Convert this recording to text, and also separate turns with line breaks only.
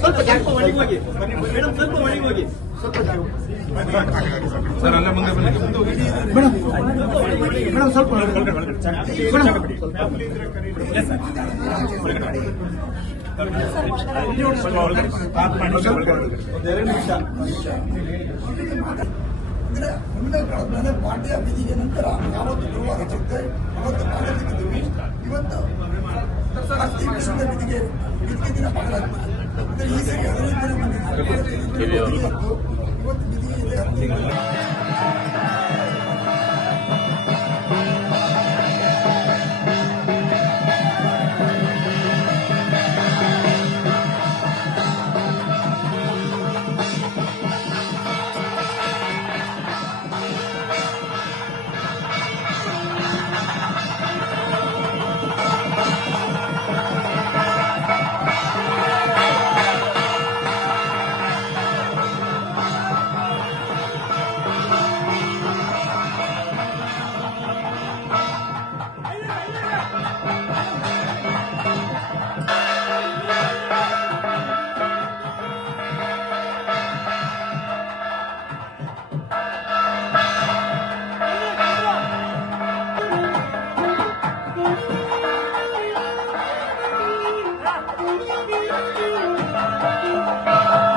ಸ್ವಲ್ಪ ಜಾಗ ಒಳಗೆ ಹೋಗಿ ಮೇಡಮ್ ಸ್ವಲ್ಪ ಒಳಗೆ ಹೋಗಿ ಸ್ವಲ್ಪ ಜಾಗ
ಸರ್ ಅಲ್ಲ ಮುಂದೆ ಬನ್ನಿ.
ಮೇಡಮ್ ಮೇಡಮ್ ಸ್ವಲ್ಪ ಒಂದೆರಡು ನಿಮಿಷ
ಪಾರ್ಟಿಯ ಬಿದಿಗೆ ನಂತರ ಯಾವತ್ತು ಧ್ರುವ ಚಿಂತೆ ಅವತ್ತು ಕಾಲೇಜಿಗಿದ್ದೀವಿ ಇವತ್ತು ಅತಿ ಕೃಷ್ಣದ ಬಿದಿಗೆ ಬಿದಿಗೆ ದಿನ ಬದಲಾಗ್ತದೆ ಅಂದ್ರೆ ಈ ಸರಿ. ಹದಿನೈದು ದಿನ ಇವತ್ತು ಬಿದಿಗೆ ದಿನ.